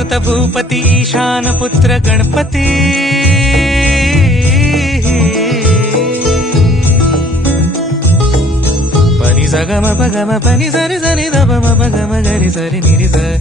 సుత భూపతి ఈశానపుత్ర గణపతి. పని సగమ పగమ పని సరి సరి దమ పగమ గరి సరి నిరి సరి